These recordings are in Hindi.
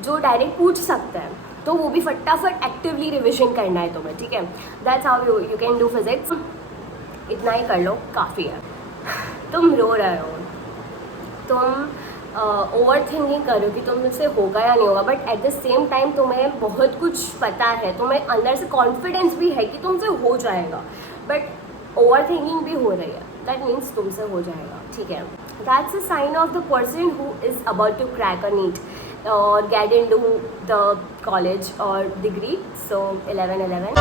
जो डायरेक्ट पूछ सकता है, तो वो भी फटाफट एक्टिवली रिविजन करना है तुम्हें, ठीक है। That's how you can do physics. इतना ही कर लो, काफ़ी है। तुम रो रहे हो, तुम ओवर थिंकिंग करो कि तुमसे होगा या नहीं होगा, but at the same time तुम्हें बहुत कुछ पता है, तुम्हें अंदर से कॉन्फिडेंस भी है कि तुमसे हो जाएगा, बट ओवर थिंकिंग भी हो रही है, दैट मीन्स तुमसे हो जाएगा, ठीक है। That's a sign of the person who is about to crack a NEET और get into the college और डिग्री। सो 11-11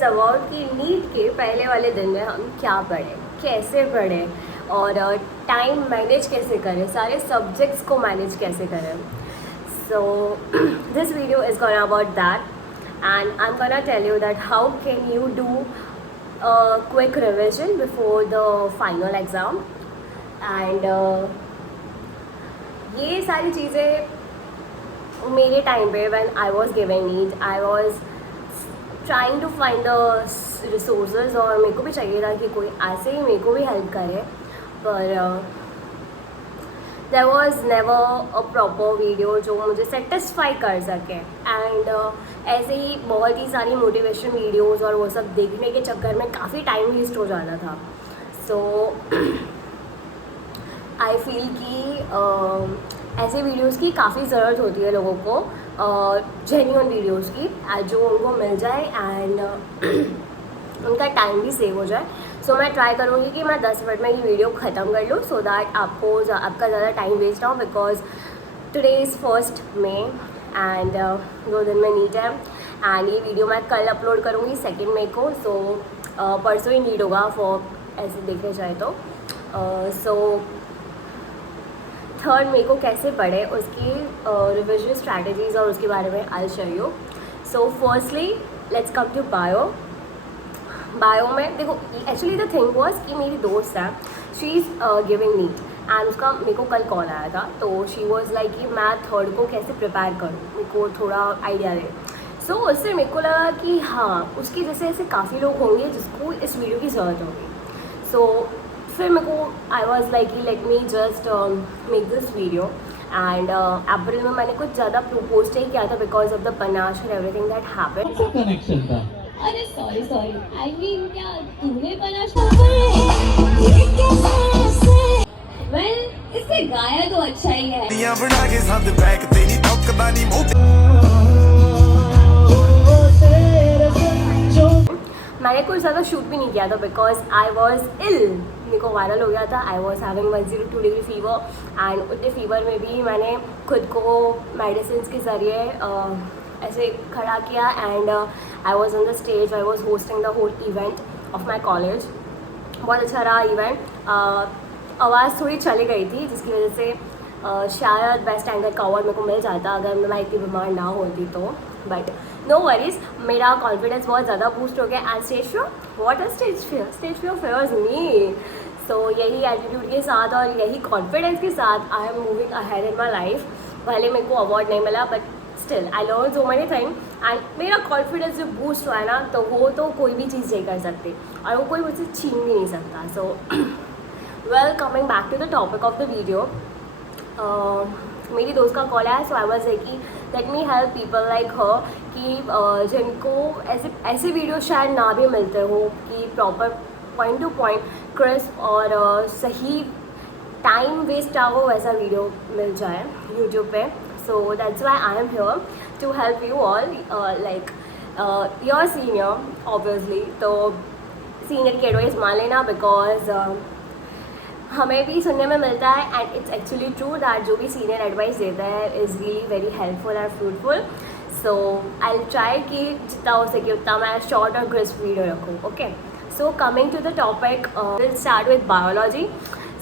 अबाउट कि नीट के पहले वाले दिन में हम क्या पढ़े, कैसे पढ़े और टाइम मैनेज कैसे करें, सारे सब्जेक्ट्स को मैनेज कैसे करें। So this video is gonna about that and I am gonna tell you that how can you do quick revision before the final exam. And ये सारी चीज़ें मेरे टाइम पे when I was giving NEET, I was trying to find the resources और मेरे को भी चाहिए था कि कोई ऐसे ही मेरे को भी हेल्प करे, पर there was never a proper video जो मुझे सेटिस्फाई कर सके। एंड ऐसे ही बहुत ही सारी मोटिवेशन वीडियोस और वो सब देखने के चक्कर में काफ़ी टाइम वेस्ट हो जाता था। सो आई फील कि ऐसे वीडियोस की काफ़ी ज़रूरत होती है लोगों को, जेन्युइन वीडियोस की, जो उनको मिल जाए एंड उनका टाइम भी सेव हो जाए। सो मैं ट्राई करूँगी कि मैं 10 मिनट में ये वीडियो ख़त्म कर लूँ, सो दैट आपका ज़्यादा टाइम वेस्ट ना हो, because today is 1 May and 2 दिन में नीट है। एंड ये वीडियो मैं कल अपलोड करूँगी 2 मई को, सो परसों ही नीट होगा फॉर ऐसे देखने जाए तो। सो 3 मई को कैसे पढ़े उसकी रिविजन स्ट्रैटेजीज और उसके बारे में I share you. So firstly let's come to bio में देखो, एक्चुअली द थिंग वाज कि मेरी दोस्त है, she is giving neat and उसका मेरे को कल कॉल आया था, तो शी वाज लाइक कि मैं 3rd को कैसे प्रिपेयर करूँ, मेरे को थोड़ा आइडिया दे। सो उससे मेरे को लगा कि हाँ, उसके जैसे ऐसे काफ़ी लोग होंगे जिसको इस वीडियो की ज़रूरत होगी। सो फिर मेरे को I was like let me just make this video. And April में मैंने कुछ ज़्यादा पोस्ट नहीं किया था बिकॉज ऑफ द पनाश और एवरीथिंग दैट हैपेंड। कनेक्शन था। अरे सॉरी आई मीन क्या तूने पनाश वेल इससे गाया तो अच्छा ही है। बना के साथ बैक तेरी टोकदा नहीं मैंने कुछ ज़्यादा शूट भी नहीं किया था बिकॉज आई वॉज इल, मेरे को वायरल हो गया था। I was having 102 degree fever and उतने फीवर में भी मैंने खुद को मेडिसिन के ज़रिए ऐसे खड़ा किया and I was on the stage, I was hosting the whole event of my college. बहुत अच्छा रहा इवेंट। आवाज़ थोड़ी चली गई थी जिसकी वजह से शायद बेस्ट एंकर का अवार्ड मेरे को मिल जाता अगर मैं इतनी बीमार ना होती तो, बट नो वरीज, मेरा कॉन्फिडेंस बहुत ज़्यादा बूस्ट हो गया। And stage fear, what is stage fear fears me. So यही एटीट्यूड के साथ और यही कॉन्फिडेंस के साथ I am moving ahead in my life. भले मेरे को अवार्ड नहीं मिला but still I learn so many thing and मेरा कॉन्फिडेंस जो बूस्ट हुआ है ना, तो वो तो कोई भी चीज़ नहीं कर सकती और वो कोई मुझसे छीन भी नहीं सकता। So well, coming back to the topic of the video, मेरी दोस्त का कॉल आया। सो आई वाज लाइक कि let me help people like her कि जिनको ऐसे वीडियो शायद ना भी मिलते हो कि proper point two point crisp और सही टाइम वेस्ट ना हो वैसा वीडियो मिल जाए यूट्यूब पे। So that's why I am here to help you all, like your senior obviously. तो सीनियर की एडवाइस मान लेना बिकॉज हमें भी सुनने में मिलता है and it's actually true that जो भी सीनियर एडवाइस देता है is really very helpful and fruitful. So I will try कि जितना हो सके उतना मैं शॉर्ट और क्रिस्प वीडियो रखूँ। Okay, so coming to the topic, will start with biology.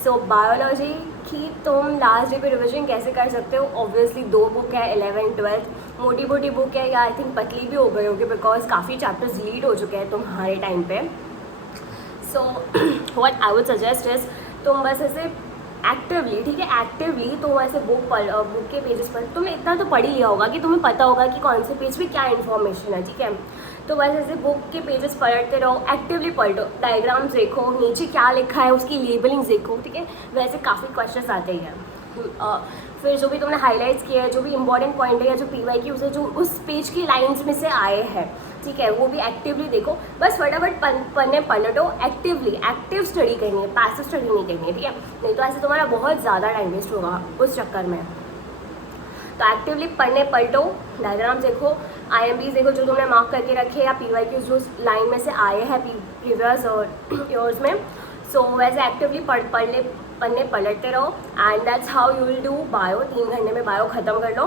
So biology की तुम लास्ट डे पे रिविजन कैसे कर सकते हो? ऑब्वियसली 2 बुक है, 11th 12th, मोटी मोटी बुक है या आई थिंक पतली भी हो गई होगी बिकॉज काफ़ी चैप्टर्स लीड हो चुके हैं तुम्हारे टाइम पे। So what I would suggest is तुम बस ऐसे एक्टिवली, ठीक है, एक्टिवली तुम ऐसे बुक के पेजेस पर तुमने इतना तो पढ़ ही लिया होगा कि तुम्हें पता होगा कि कौन से पेज पे क्या इन्फॉर्मेशन है, ठीक है। तो बस ऐसे बुक के पेजेस पलटते रहो, एक्टिवली पलटो, डायग्राम्स देखो, नीचे क्या लिखा है उसकी लेबलिंग्स देखो, ठीक है। वैसे काफ़ी क्वेश्चन आते ही हैं। फिर जो भी तुमने हाईलाइट्स किया है, जो भी इंपॉर्टेंट पॉइंट है या जो PYQs है जो उस पेज की लाइन्स में से आए हैं, ठीक है, वो भी एक्टिवली देखो। बस फटाफट पन्ने पलटो, एक्टिव स्टडी करनी है, पैसिव स्टडी नहीं करनी है, ठीक है। नहीं तो ऐसे तुम्हारा बहुत ज़्यादा टाइम वेस्ट होगा उस चक्कर में। तो एक्टिवली पढ़ने पलटो, डायग्राम्स देखो, IMPs देखो जो तुमने मार्क करके रखे, या PYQs जो लाइन में से आए हैं प्रीवियस और ईयर्स में। सो वैसे एक्टिवली पढ़ने पलटते रहो, and that's how you will do bio. 3 घंटे में बायो ख़त्म कर लो,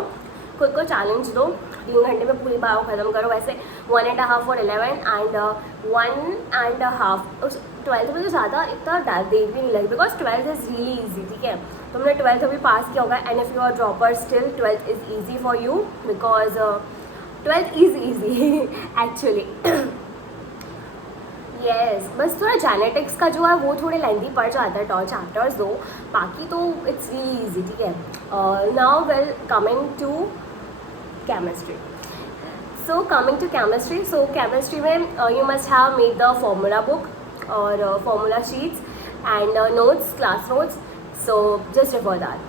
खुद को चैलेंज दो, 3 घंटे में पूरी बायो ख़त्म करो। वैसे 1.5 फॉर 11 एंड 1.5 उस 12th में तो ज़्यादा इतना देर भी नहीं लगी, because 12th is really easy, ठीक है। तुमने 12th अभी पास किया होगा, and if you are dropper still 12th is easy for you, because 12th is easy actually. Yes, बस थोड़ा जेनेटिक्स का जो है वो थोड़े लेंथी पड़ जाता है, चैप्टर्स दो, बाकी तो इट्स रियली ईजी, ठीक है। Now well coming to chemistry. So coming to chemistry, so chemistry में you must have made the formula book और formula sheets and notes, class notes. So just refer that,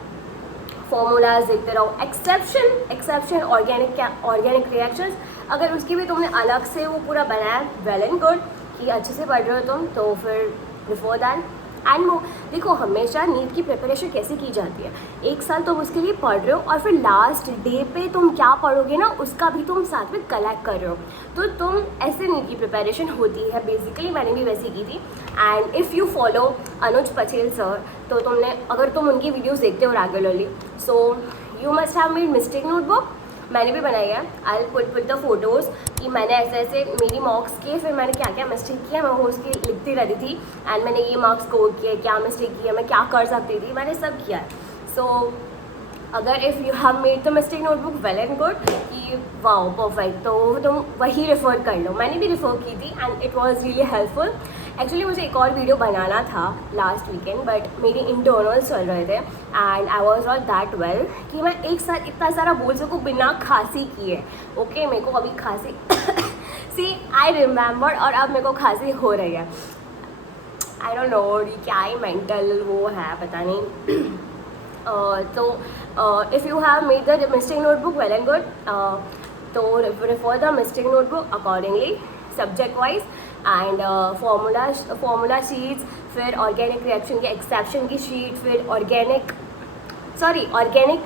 formulas देखते रहो। एक्सेप्शन ऑर्गेनिक रिएक्शंस, अगर उसकी भी तुमने अलग से वो पूरा बनाया, वेल एंड गुड कि अच्छे से पढ़ रहे हो तुम, तो फिर बिफोर दैट एंड देखो हमेशा नीट की प्रिपरेशन कैसे की जाती है, 1 साल तुम उसके लिए पढ़ रहे हो और फिर लास्ट डे पे तुम क्या पढ़ोगे ना उसका भी तुम साथ में कलेक्ट कर रहे हो, तो तुम ऐसे नीट की प्रिपरेशन होती है बेसिकली। मैंने भी वैसे की थी, and if you follow Anuj Patel sir, तो तुमने अगर तुम उनकी वीडियोस देखते हो regularly, so you must have made mistake notebook. मैंने भी बनाई है, आई पुट द फोटोज़ कि मैंने ऐसे ऐसे मेरी मार्क्स किए, फिर मैंने क्या क्या मिस्टेक किया, मैं वो उसकी लिखती रहती थी, एंड मैंने ये मार्क्स स्कोर किए, क्या मिस्टेक किया, मैं क्या कर सकती थी, मैंने सब किया है। सो अगर if you have made the mistake notebook, well and good कि वाओ परफेक्ट, तो तुम वही रेफर कर लो। मैंने भी रेफर की थी and it was really helpful. Actually मुझे एक और वीडियो बनाना था लास्ट वीकेंड, बट मेरे इंटरनल्स चल रहे थे and I was not that well कि मैं एक साथ इतना सारा बोल सकूँ बिना खांसी किए। ओके, मेरे को अभी खांसी सी आई रिमेंबर, और अब मेरे को खांसी हो रही है। आई डोंट नो क्या ही मेंटल वो है, पता नहीं। तो if you have made the mistake notebook, well and good, तो refer the mistake notebook accordingly subject wise, and formula sheets, फिर ऑर्गेनिक रिएक्शन के एक्सेप्शन की शीट, फिर ऑर्गेनिक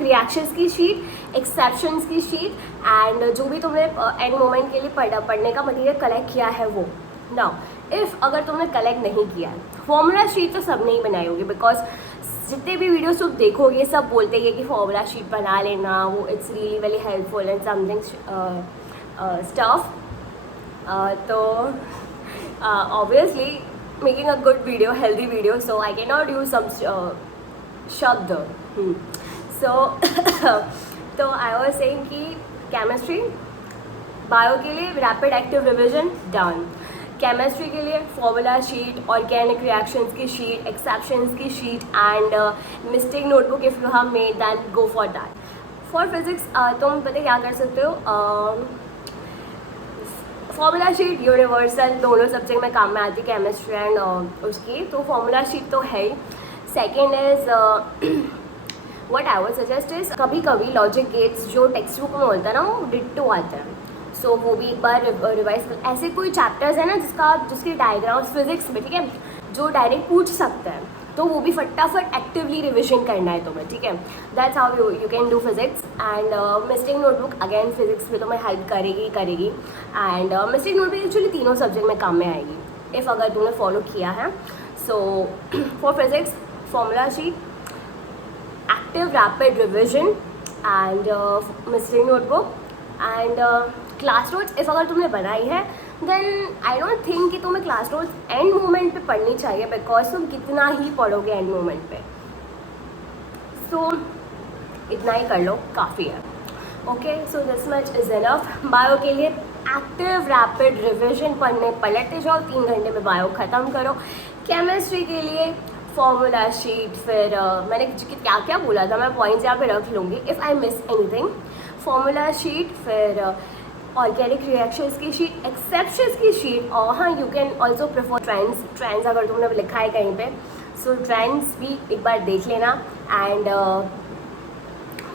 रिएक्शंस की शीट, एक्सेप्शंस की शीट, एंड जो भी तुमने एंड मोमेंट के लिए पढ़ने का मटीरियल कलेक्ट किया है वो। नाउ इफ़ अगर तुमने कलेक्ट नहीं किया है, फॉर्मूला शीट तो सबने ही बनाई होगी, बिकॉज जितने भी वीडियोस तुम देखोगे सब बोलते हैं कि फॉर्मूला शीट बना लेना, वो it's really very helpful and something stuff. तो obviously making a good video, healthy video, so I cannot use some शब्द। So तो I was saying कि केमिस्ट्री, बायो के लिए rapid active revision done, chemistry के लिए फॉर्मूला शीट, ऑर्गेनिक रिएक्शंस की शीट, एक्सेप्शंस की sheet, and mistake notebook if you have made then go for that. For physics तुम पता क्या कर सकते हो, फॉर्मूला शीट यूनिवर्सल दोनों सब्जेक्ट में काम में आती है, केमिस्ट्री एंड उसकी, तो फॉर्मूला शीट तो है ही। Second is what I would suggest is कभी कभी लॉजिक गेट्स जो टेक्स्ट बुक में होता है ना वो डिट्टो आता है, सो वो भी एक बार रिवाइज कर। ऐसे कोई चैप्टर्स है ना जिसके डायग्राम्स फिजिक्स में, ठीक है, जो डायरेक्ट पूछ सकते हैं, तो वो भी फटाफट एक्टिवली रिविजन करना है तुम्हें, ठीक है। That's how you can do physics. And mistake notebook again physics में तुम्हें हेल्प करेगी, एंड मिस्टेक नोटबुक एक्चुअली तीनों सब्जेक्ट में काम में आएगी इफ़ अगर तुमने फॉलो किया है। So for physics formula sheet, active rapid revision, and mistake notebook, and class notes if अगर तुमने बनाई है देन आई डोंट थिंक कि तुम्हें क्लास नोट्स एंड मोमेंट पे पढ़नी चाहिए, बिकॉज तुम कितना ही पढ़ोगे एंड मोमेंट पे। सो इतना ही कर लो, काफ़ी है। Okay, so this much is enough. Bio के लिए एक्टिव रैपिड रिविजन पलटते जाओ, 3 घंटे में बायो ख़त्म करो। केमिस्ट्री के लिए फॉर्मूला शीट, फिर मैंने क्या क्या बोला था, मैं पॉइंट्स यहाँ पे रख लूँगी if I miss anything. Formula sheet, फिर ऑर्गेनिक रिएक्शंस की शीट, एक्सेप्शंस की शीट, और हाँ you can also prefer trends अगर तुमने लिखा है कहीं पे, सो ट्रेंड्स भी एक बार देख लेना। एंड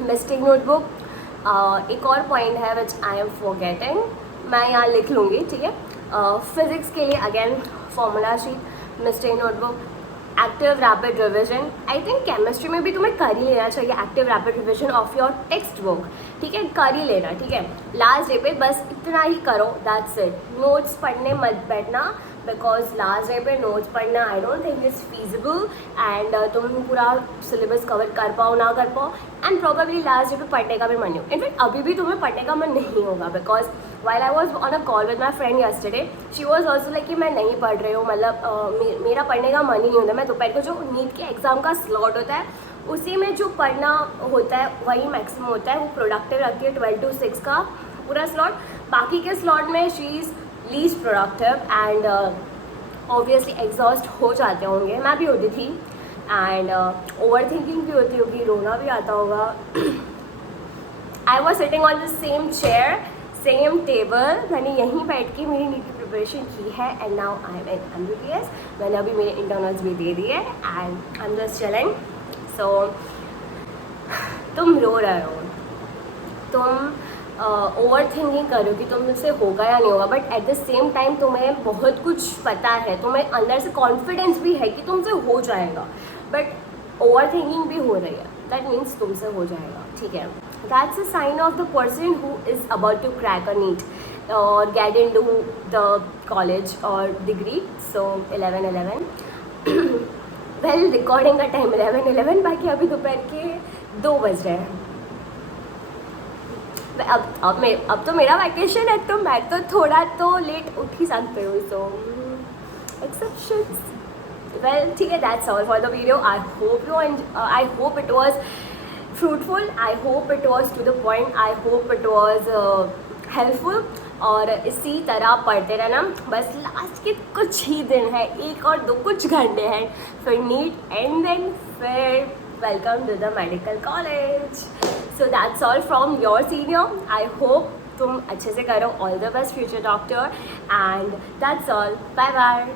मिस्टेक नोटबुक, एक और पॉइंट है विच आई एम फॉरगेटिंग, मैं यहाँ लिख लूँगी, ठीक है। फिज़िक्स के लिए again formula sheet, mistake notebook, active rapid revision. I think chemistry में भी तुम्हें कर ही लेना चाहिए active rapid revision of your text book, ठीक है, कर ही लेना, ठीक है। लास्ट डे पे बस इतना ही करो, दैट्स इट। नोट्स पढ़ने मत बैठना, बिकॉज लास्ट डे पे नोट्स पढ़ना I don't think is feasible, and तुम पूरा सिलेबस कवर कर पाओ ना कर पाओ, एंड प्रॉबेबली लास्ट डे पे पढ़ने का भी मन नहीं हो। इनफैक्ट अभी भी तुम्हें पढ़ने का मन नहीं होगा, because while I was on a call with my friend yesterday, she was also like कि मैं नहीं पढ़ रही हूँ, मतलब मेरा पढ़ने का मन ही नहीं होता। मैं दोपहर को जो नीट के एग्ज़ाम का स्लॉट होता है उसी में जो पढ़ना होता है वही मैक्सिमम होता है, वो प्रोडक्टिव रखती है 12 to 6 का पूरा स्लॉट। बाकी के स्लॉट में she is least productive, and obviously exhaust हो जाते होंगे, मैं भी होती थी, एंड ओवर थिंकिंग भी होती होगी, रोना भी आता होगा। I was sitting on the same chair, same table, मैंने यहीं बैठ के मेरी नीट की प्रिपरेशन की है, and now I am in MBBS। मैंने अभी मेरे इंटरनल्स भी दे दिए, and I am just chilling. So तुम रो रहे हो, तुम ओवर थिंकिंग करो कि तुमसे होगा या नहीं होगा, but at the same time तुम्हें बहुत कुछ पता है, तुम्हें अंदर से कॉन्फिडेंस भी है कि तुमसे हो जाएगा, बट ओवर थिंकिंग भी हो रही है, दैट मीन्स तुमसे हो जाएगा, ठीक है। That's a sign of the person who is about to crack a NEET or get into the college or degree. So 11:11. Well, recording का time 11:11, बाकी अभी दोपहर के 2 बज रहे हैं। अब तो मेरा वैकेशन है, तो मैं तो थोड़ा तो लेट उठ ही सकते हूँ, so exceptions. Well, ठीक है, that's all for the video. I hope it was fruitful, I hope it was to the point, I hope it was helpful, और इसी तरह पढ़ते रहना। बस लास्ट के कुछ ही दिन है, 1 और 2 कुछ घंटे हैं फिर नीट, एंड देन फिर welcome to the medical college. So that's all from your senior. I hope तुम अच्छे से करो, all the best future doctor, and that's all, bye bye.